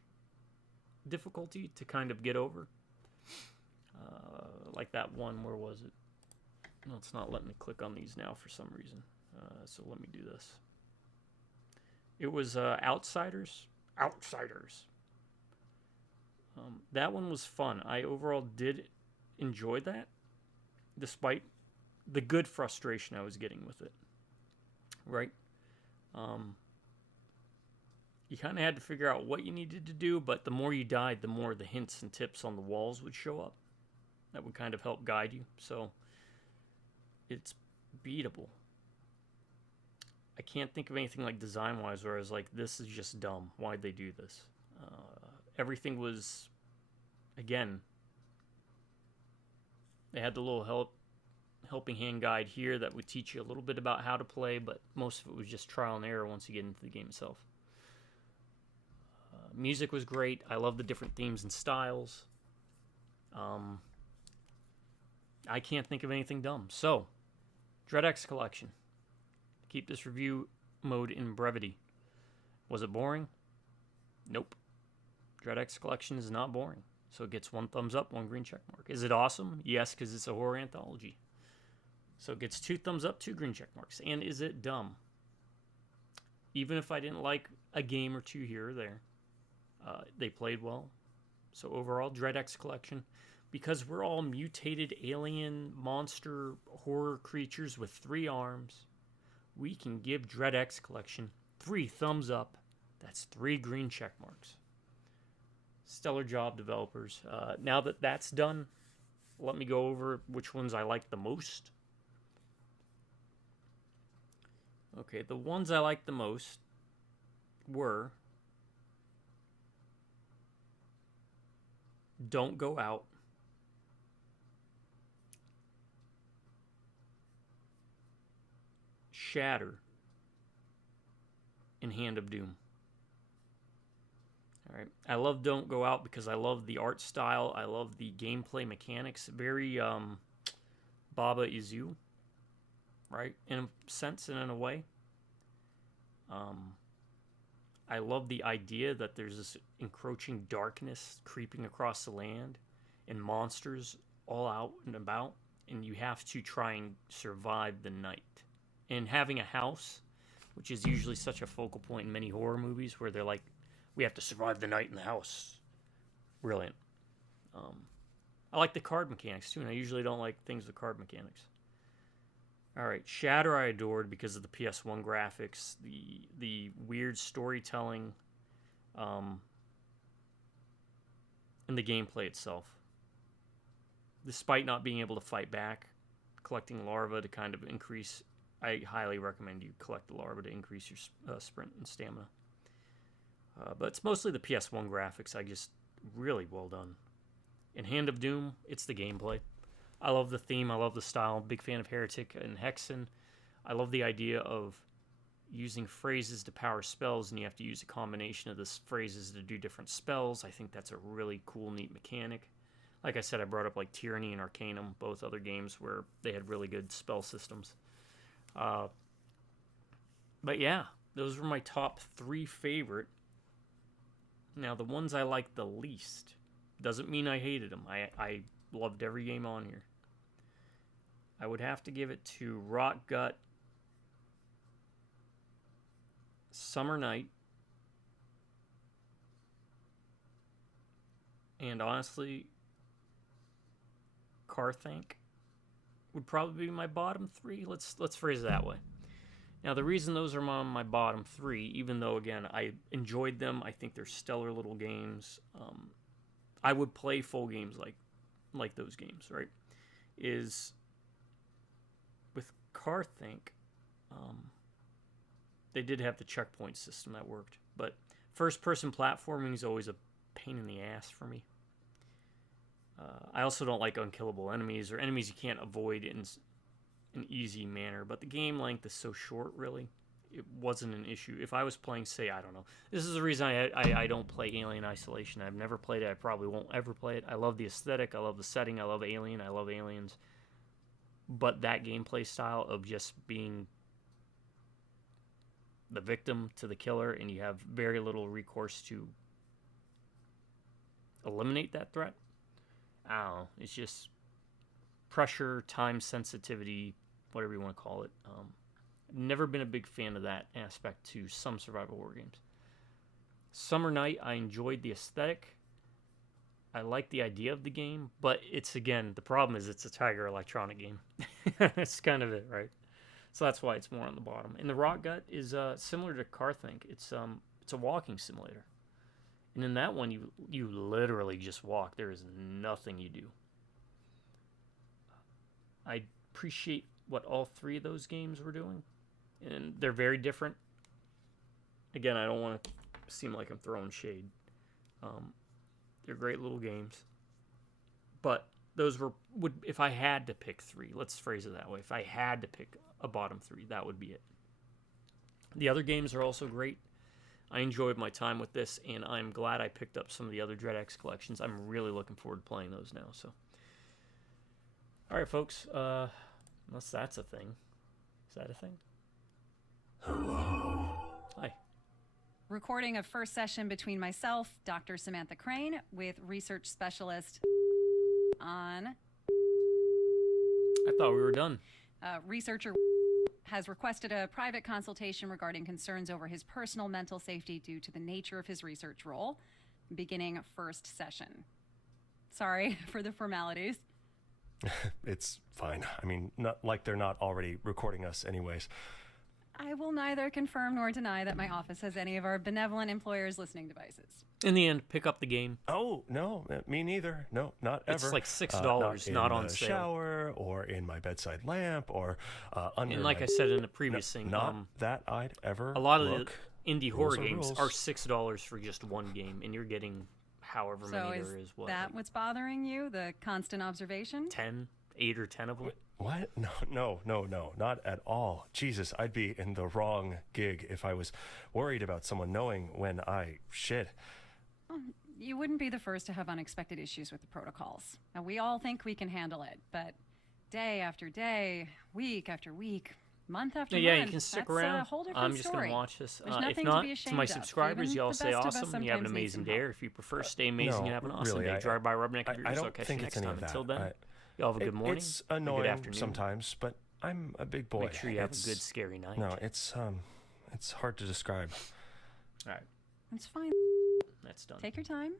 difficulty to kind of get over. Like that one, where was it? No, it's not letting me click on these now for some reason. So let me do this. It was Outsiders. That one was fun. I overall did enjoy that, despite the good frustration I was getting with it. Right? You kind of had to figure out what you needed to do, but the more you died, the more the hints and tips on the walls would show up. That would kind of help guide you. So it's beatable. I can't think of anything like design-wise where I was like, this is just dumb. Why'd they do this? Everything was, again, they had the little helping hand guide here that would teach you a little bit about how to play, but most of it was just trial and error once you get into the game itself. Music was great. I love the different themes and styles. I can't think of anything dumb. So, Dread X Collection. Keep this review mode in brevity. Was it boring? Nope. Dread X Collection is not boring. So it gets 1 thumbs up, 1 green check mark. Is it awesome? Yes, because it's a horror anthology. So it gets 2 thumbs up, 2 green check marks. And is it dumb? Even if I didn't like a game or two here or there, they played well. So overall, Dread X Collection, because we're all mutated alien monster horror creatures with 3 arms, we can give Dread X Collection 3 thumbs up. That's 3 green check marks. Stellar job, developers. Now that that's done, let me go over which ones I like the most. Okay, the ones I liked the most were Don't Go Out, Shatter, and Hand of Doom. All right, I love Don't Go Out because I love the art style. I love the gameplay mechanics. Very Baba Is You, right? In a sense and in a way. I love the idea that there's this encroaching darkness creeping across the land and monsters all out and about, and you have to try and survive the night. And having a house, which is usually such a focal point in many horror movies where they're like, we have to survive the night in the house. Brilliant. I like the card mechanics too, and I usually don't like things with card mechanics. All right, Shatter I adored because of the PS1 graphics, the weird storytelling, and the gameplay itself. Despite not being able to fight back, collecting larvae to kind of increase, I highly recommend you collect the larvae to increase your sprint and stamina. But it's mostly the PS1 graphics, I just really well done. In Hand of Doom, it's the gameplay. I love the theme, I love the style. Big fan of Heretic and Hexen. I love the idea of using phrases to power spells, and you have to use a combination of the phrases to do different spells. I think that's a really cool, neat mechanic. Like I said, I brought up like Tyranny and Arcanum, both other games where they had really good spell systems. But yeah, those were my top 3 favorite. Now, the ones I like the least doesn't mean I hated them. I loved every game on here. I would have to give it to Rot Gut, Summer Night, and honestly, Carthank would probably be my bottom 3. Let's phrase it that way. Now, the reason those are on my bottom 3, even though, again, I enjoyed them, I think they're stellar little games. I would play full games like those games, right? Is with Carthank, they did have the checkpoint system that worked, but first-person platforming is always a pain in the ass for me. I also don't like unkillable enemies or enemies you can't avoid in an easy manner, but the game length is so short, really. It wasn't an issue. If I was playing, say, I don't know. This is the reason I don't play Alien Isolation. I've never played it. I probably won't ever play it. I love the aesthetic. I love the setting. I love Alien. I love Aliens. But that gameplay style of just being the victim to the killer, and you have very little recourse to eliminate that threat, I don't know. It's just pressure, time sensitivity, whatever you want to call it. Never been a big fan of that aspect to some survival horror games. Summer Night, I enjoyed the aesthetic. I like the idea of the game, but it's, again, the problem is it's a Tiger Electronic game. That's kind of it, right? So that's why it's more on the bottom. And the Rot Gut is similar to Carthank. It's a walking simulator. And in that one, you literally just walk. There is nothing you do. I appreciate what all 3 of those games were doing. And they're very different. Again, I don't want to seem like I'm throwing shade. They're great little games. But those would if I had to pick 3, let's phrase it that way. If I had to pick a bottom 3, that would be it. The other games are also great. I enjoyed my time with this, and I'm glad I picked up some of the other Dread X collections. I'm really looking forward to playing those now. So, all right, folks. Unless that's a thing. Is that a thing? Hello. Hi. Recording a first session between myself, Dr. Samantha Crane, with research specialist on... I thought we were done. Researcher has requested a private consultation regarding concerns over his personal mental safety due to the nature of his research role, beginning first session. Sorry for the formalities. It's fine. I mean, not like they're not already recording us anyways. I will neither confirm nor deny that my office has any of our benevolent employers' listening devices. In the end, pick up the game. Oh, no, me neither. No, not ever. It's like $6, not on sale. Shower or in my bedside lamp or under And like my... I said in the previous thing, Not that I'd ever a lot of look. the indie Rules horror are games rules. are $6 for just one game, and you're getting however So many is there is. What, that like what's bothering you? The constant observation? 8 or 10 of them? What? No, not at all. Jesus, I'd be in the wrong gig if I was worried about someone knowing when I shit. You wouldn't be the first to have unexpected issues with the protocols. Now, we all think we can handle it, but day after day, week after week, month after Yeah, month, you can stick that's around. a whole different I'm just story. going to watch this. There's If nothing not, to be to ashamed my of. subscribers, Even y'all the say best of us awesome. You have an sometimes need amazing some day. help. Or if you prefer, stay amazing. No, You have an awesome really, day. Drive by Rubberneck I Computers. don't I'll catch think you it's next any time. of that. Until then, y'all have a good morning. It's a good annoying afternoon. sometimes, but I'm a big boy. Make sure you have a It's- good scary night. No, it's hard to describe. All right, It's fine. that's done. Take your time.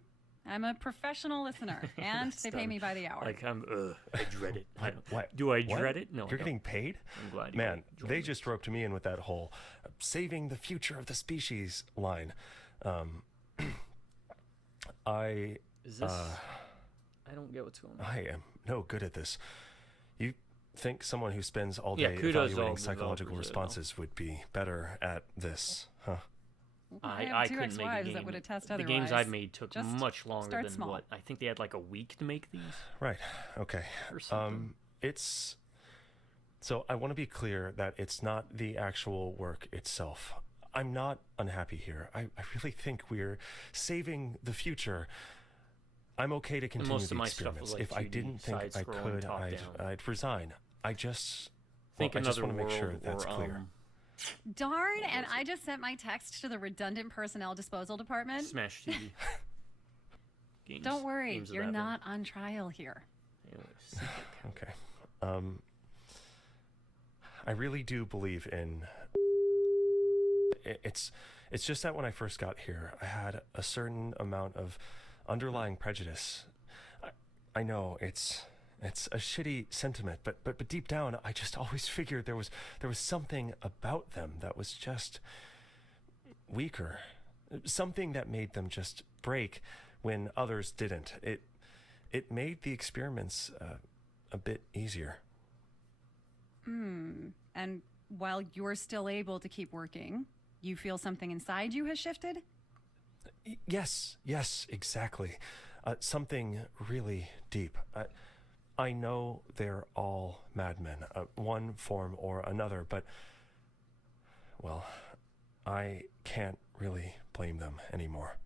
I'm a professional listener, and That's they pay done. me by the hour. Like I dread it. What? Do I What? dread it? No, I You're don't. getting paid? I'm glad you Man, joined they me. just roped me in with that whole saving the future of the species line. Is this? I don't get what's going on. I am no good at this. You think someone who spends all Yeah, day kudos to all evaluating the psychological developers there, though. responses would be better at this, huh? I have I two couldn't make a ex-wives game. that would attest The otherwise. games I've made took Just much longer start than small. what I think they had like a week to make these. Right. Okay. Or something. It's so I want to be clear that it's not the actual work itself. I'm not unhappy here. I really think we're saving the future. I'm okay to continue most the of my stuff experiments. was, like, if I 2D didn't think I side-scrolling, could, top-down. I'd resign. I just Think I just another want to make sure world that's or, clear. Darn, and I just sent my text to the redundant personnel disposal department. Smash TV. Games, Don't worry, games of you're that not on trial here. Anyways, secret Okay. I really do believe in. It's just that when I first got here, I had a certain amount of underlying prejudice. I know it's a shitty sentiment, but deep down, I just always figured there was something about them that was just weaker, something that made them just break when others didn't. It made the experiments a bit easier. And while you're still able to keep working, you feel something inside you has shifted? Yes, exactly. Something really deep. I know they're all madmen, one form or another, but, well, I can't really blame them anymore.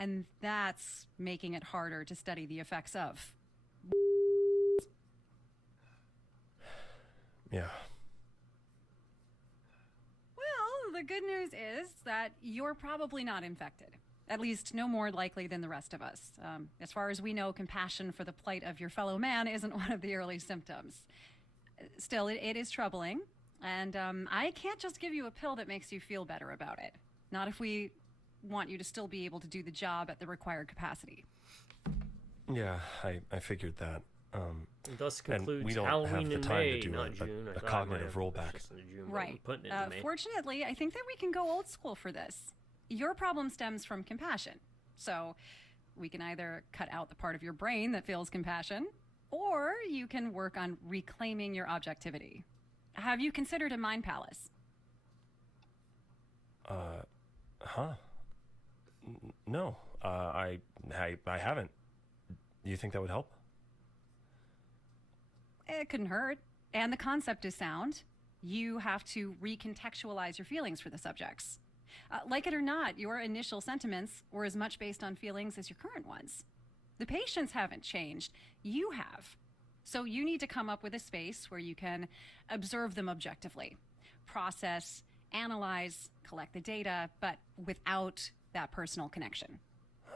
And that's making it harder to study the effects of. Yeah. Well, the good news is that you're probably not infected. At least no more likely than the rest of us. As far as we know, compassion for the plight of your fellow man isn't one of the early symptoms. Still, it is troubling, and I can't just give you a pill that makes you feel better about it. Not if we want you to still be able to do the job at the required capacity. Yeah, I figured that. And thus And concludes we don't Halloween have the in time to May, do not a June. I thought I might cognitive have rollback. pushed this into June, but I'm Right. putting it in May. Fortunately, I think that we can go old school for this. Your problem stems from compassion. So we can either cut out the part of your brain that feels compassion, or you can work on reclaiming your objectivity. Have you considered a mind palace? Huh? No, I haven't. You think that would help? It couldn't hurt. And the concept is sound. You have to recontextualize your feelings for the subjects. Like it or not, your initial sentiments were as much based on feelings as your current ones. The patients haven't changed. You have. So you need to come up with a space where you can observe them objectively, process, analyze, collect the data, but without that personal connection.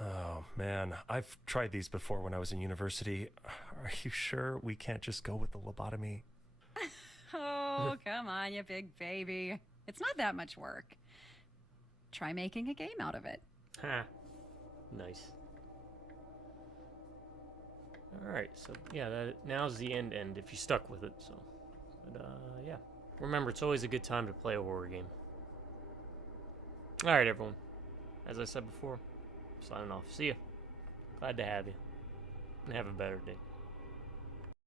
Oh, man. I've tried these before when I was in university. Are you sure we can't just go with the lobotomy? Oh, come on, you big baby. It's not that much work. Try making a game out of it. Ha. Nice. Alright, so yeah, now's the end if you stuck with it, so. But yeah. Remember, it's always a good time to play a horror game. Alright, everyone. As I said before, signing off. See ya. Glad to have you. And have a better day.